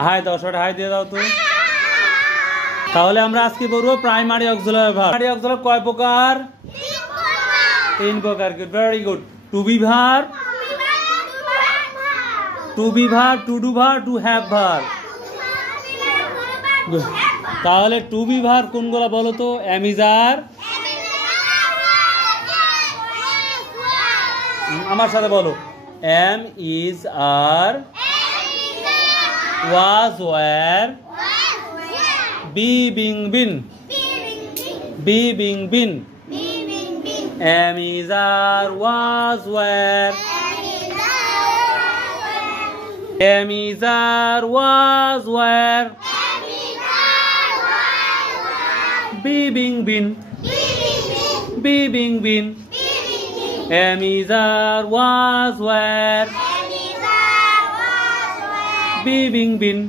হাই দাও, সবাই হাই দিয়ে দাও তো। তাহলে আমরা আজকে পড়বো primary auxiliary verb. Primary auxiliary কয় প্রকার? 3 প্রকার। Very good. To be verb, to be verb, to do verb, to have verb. তাহলে টু বি ভার্ব কোনগুলো বলো তো? এম ইজ আর, আমার সাথে বলো, am is are, was were, be being been, be being been, am is are, was were, am is are, was were, be being been, be being been, am is are, was were, be being been.